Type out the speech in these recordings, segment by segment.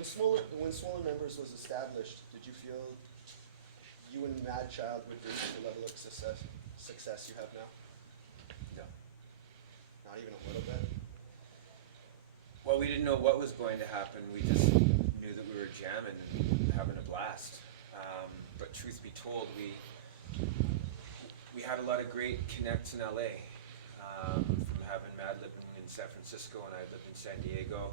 when Swollen Members was established, did you feel you and Mad Child would reach the level of success you have now? No. Not even a little bit? Well, we didn't know what was going to happen. We just knew that we were jamming and having a blast. But truth be told, we had a lot of great connects in LA. From having Mad living in San Francisco and I lived in San Diego.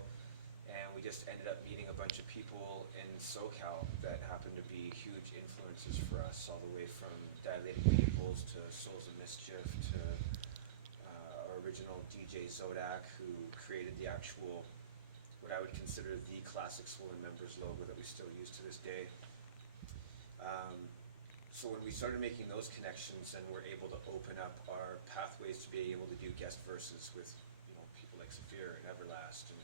And we just ended up meeting a bunch of people in SoCal that happened to be huge influences for us, all the way from Dilated Peoples to Souls of Mischief to our original DJ Zodak, who created the actual, what I would consider the classic Swollen Members logo that we still use to this day. So when we started making those connections and we're able to open up our pathways to be able to do guest verses with, people like Saphir and Everlast and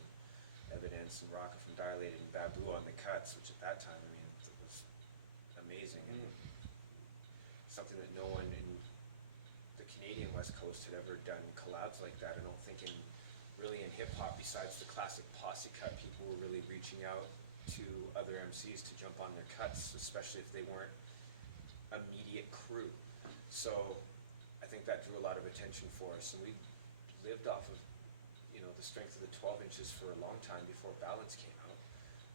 Evidence and Rocka from Dilated and Babu on the cuts, which at that time, it was amazing and something that no one in the Canadian West Coast had ever done collabs like that. I don't think really in hip hop, besides the classic posse cut, people were really reaching out to other MCs to jump on their cuts, especially if they weren't immediate crew. So I think that drew a lot of attention for us, and we lived off of the strength of the 12 inches for a long time before Balance came out.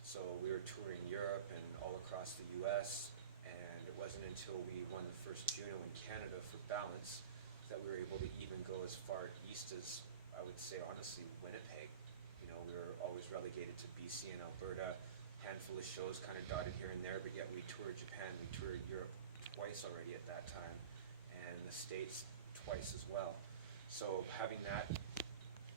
So we were touring Europe and all across the US, and it wasn't until we won the first Juno in Canada for Balance that we were able to even go as far east as, I would say honestly, Winnipeg. We were always relegated to BC and Alberta, handful of shows kind of dotted here and there, but yet we toured Japan, we toured Europe twice already at that time, and the States twice as well. So having that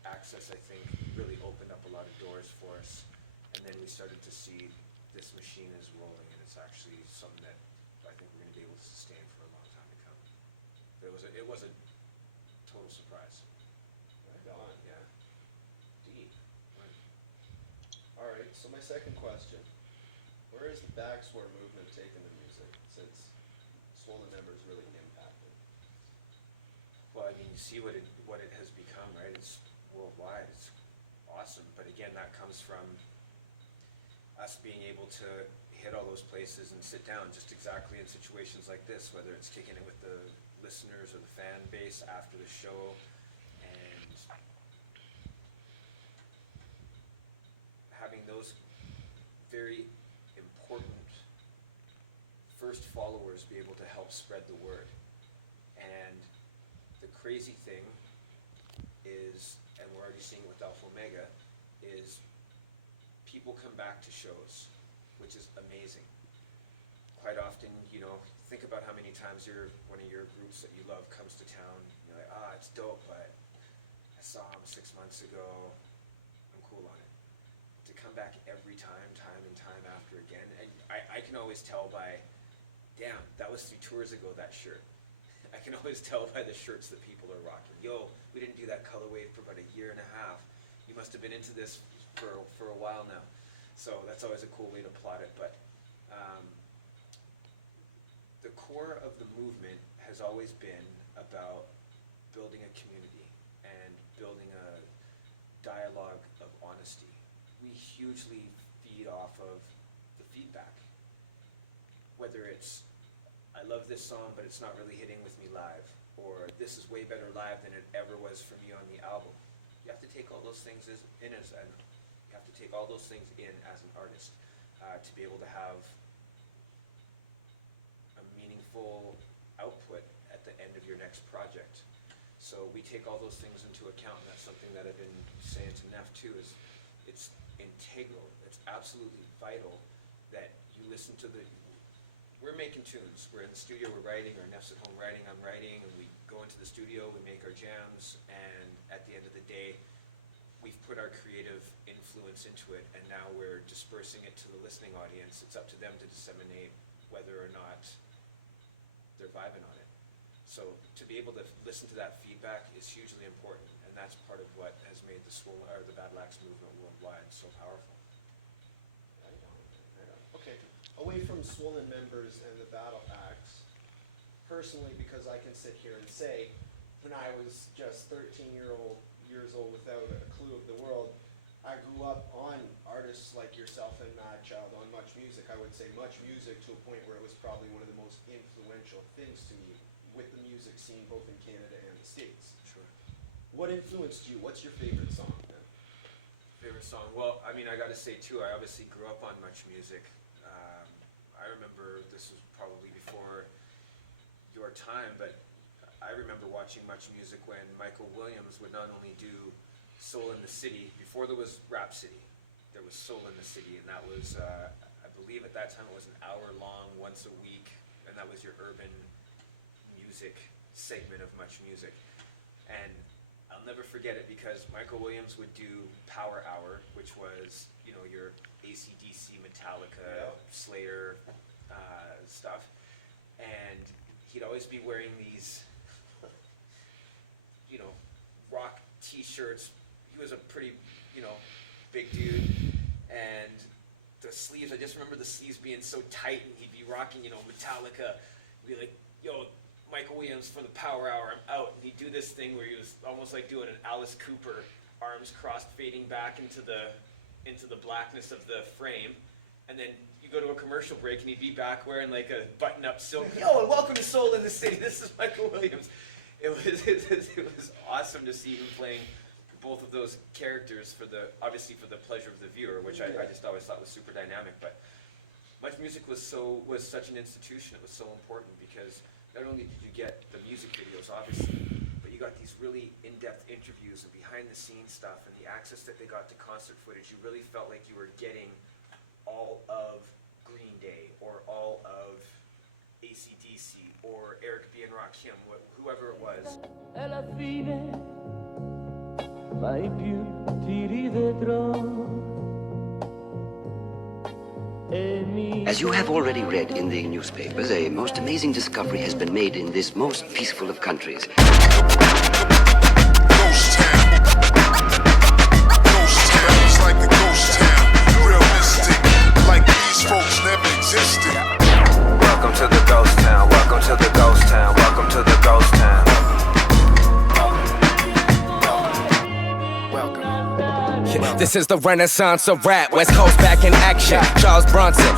access, I think, really opened up a lot of doors for us, and then we started to see this machine is rolling, and it's actually something that I think we're going to be able to sustain for a long time to come. But it was a total surprise. Right on. Yeah. D. Alright, so my second question. Where has the backsword movement taken the music since Swollen Members really impacted? Well, you see what it has become, right? It's worldwide. It's awesome. But again, that comes from us being able to hit all those places and sit down just exactly in situations like this, whether it's kicking it with the listeners or the fan base after the show, and having those very important first followers be able to help spread the word. And the crazy thing is, and we're already seeing with Alpha Omega, is people come back to shows, which is amazing. Quite often, think about how many times one of your groups that you love comes to town, you're like, it's dope, but I saw him 6 months ago, I'm cool on it. To come back every time and time after again, and I can always tell by, damn, that was 3 tours ago, that shirt. I can always tell by the shirts that people are rocking. Yo, we didn't do that colorway for about a year and a half. You must have been into this for a while now. So that's always a cool way to plot it. But the core of the movement has always been about building a community and building a dialogue of honesty. We hugely feed off of the feedback. Whether it's, I love this song, but it's not really hitting with me live, or this is way better live than it ever was for me on the album. You have to take all those things as an artist to be able to have a meaningful output at the end of your next project. So we take all those things into account, and that's something that I've been saying to Neff too, is it's integral, it's absolutely vital that you listen to we're making tunes. We're in the studio, we're writing, or Neff's at home writing, I'm writing, and we go into the studio, we make our jams, and at the end of the day, we've put our creative influence into it, and now we're dispersing it to the listening audience. It's up to them to disseminate whether or not they're vibing on it. So to be able to listen to that feedback is hugely important, and that's part of what has made the Bad Lax movement worldwide so powerful. Right on. Okay. Away from Swollen Members and the Battle Axe, personally, because I can sit here and say, when I was just 13 years old without a clue of the world, I grew up on artists like yourself and Mad Child, on Much Music. I would say Much Music to a point where it was probably one of the most influential things to me with the music scene both in Canada and the States. Sure. What influenced you? What's your favorite song then? Favorite song? Well, I mean, I gotta say too, I obviously grew up on Much Music. I remember, this was probably before your time, but I remember watching Much Music when Michael Williams would not only do Soul in the City, before there was Rap City, there was Soul in the City, and that was, I believe at that time it was an hour long, once a week, and that was your urban music segment of Much Music. And I'll never forget it because Michael Williams would do Power Hour, which was, you know, your AC/DC, Metallica, Slayer stuff, and he'd always be wearing these, you know, rock t-shirts. He was a pretty, you know, big dude, and the sleeves, I just remember the sleeves being so tight, and he'd be rocking, you know, Metallica. He'd be like, yo, Michael Williams for the Power Hour, I'm out. And he'd do this thing where he was almost like doing an Alice Cooper, arms crossed, fading back into the blackness of the frame. And then you go to a commercial break and he'd be back wearing like a button-up silk. Yo, and welcome to Soul in the City. This is Michael Williams. It was awesome to see him playing both of those characters obviously for the pleasure of the viewer, which I just always thought was super dynamic. But Much Music was such an institution. It was so important because not only did you get the music videos, obviously, but you got these really in-depth interviews and behind-the-scenes stuff, and the access that they got to concert footage. You really felt like you were getting all of Green Day, or all of AC/DC, or Eric B. and Rakim, whoever it was. Alla fine mai più ti rivedrò. As you have already read in the newspapers, a most amazing discovery has been made in this most peaceful of countries. Ghost town. Ghost town is like the ghost town. Realistic, like these folks never existed. Welcome to the ghost town. Welcome to the ghost town. Welcome to the ghost town. This is the renaissance of rap, West Coast back in action. Charles Bronson,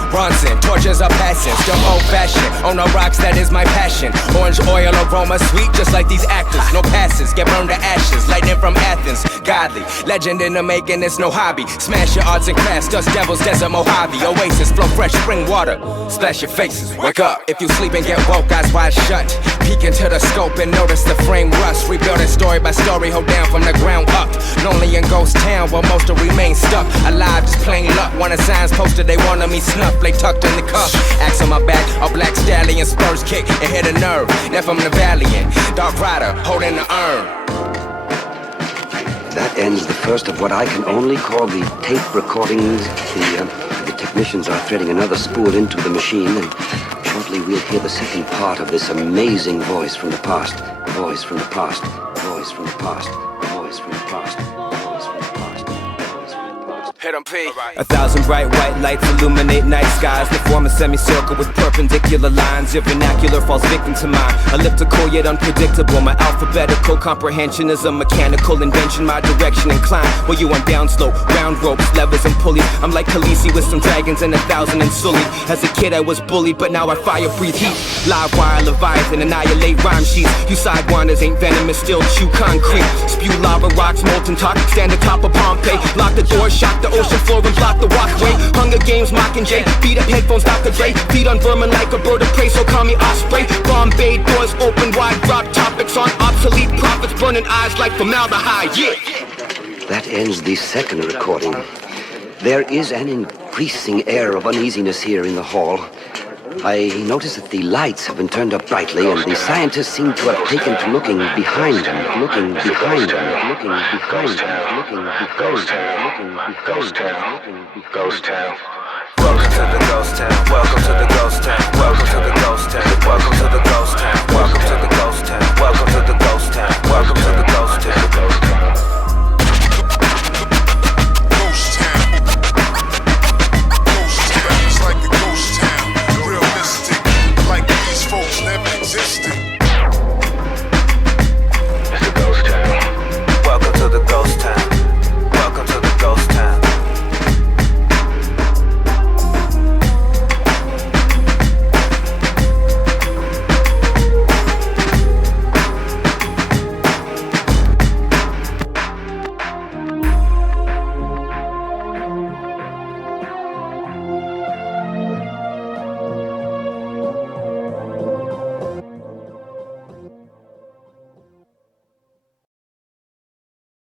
torches are passing. Still old fashioned, on the rocks that is my passion. Orange oil aroma sweet just like these actors. No passes, get burned to ashes, lightning from Athens. Godly, legend in the making, it's no hobby. Smash your arts and crafts, dust devils, desert Mojave. Oasis, flow fresh spring water, splash your faces, wake up. If you sleep and get woke, eyes wide shut. Peek into the scope and notice the frame rust. Rebuild it story by story, hold down from the ground up. Lonely in ghost town, where most will remain stuck. Alive, just plain luck. Wanted signs posted, they wanted me snuffed. They tucked in the cuff. Axe on my back, a black stallion, spurs kick, it hit a nerve. Then from the valiant, dark rider, holding the urn. That ends the first of what I can only call the tape recordings. The technicians are threading another spool into the machine, and shortly we'll hear the second part of this amazing voice from the past. Voice from the past. Voice from the past. Voice from the past. Voice from the past. Voice from the past. Hit 'em, P. 1,000 bright white lights illuminate night skies. They form a semicircle with perpendicular lines. Your vernacular falls victim to mine. Elliptical yet unpredictable. My alphabetical comprehension is a mechanical invention. My direction inclined. Well, you on downslope, round ropes, levers and pulleys. I'm like Khaleesi with some dragons and 1,000 in Sully. As a kid I was bullied, but now I fire, breathe heat. Live wire, Leviathan, annihilate rhyme sheets. You sidewinders ain't venomous, still chew concrete. Spew lava rocks, molten talk, stand atop of Pompeii. Lock the door, shock the ocean floor and block the walkway. Hunger Games, Mockingjay, beat up headphones, Dr. Dre. Feed on vermin like a bird of prey, so call me Osprey. Bombay doors open wide, drop topics on obsolete prophets, burning eyes like formaldehyde, yeah. That ends the second recording. There is an increasing air of uneasiness here in the hall. I notice that the lights have been turned up brightly, and the scientists seem to have taken to looking behind them, looking behind them, looking behind them, looking behind them, looking behind them, looking Ghost town. Welcome to the ghost town. Welcome to the ghost town. Welcome to the ghost town. Welcome to the ghost town. Welcome to the ghost town. Welcome to the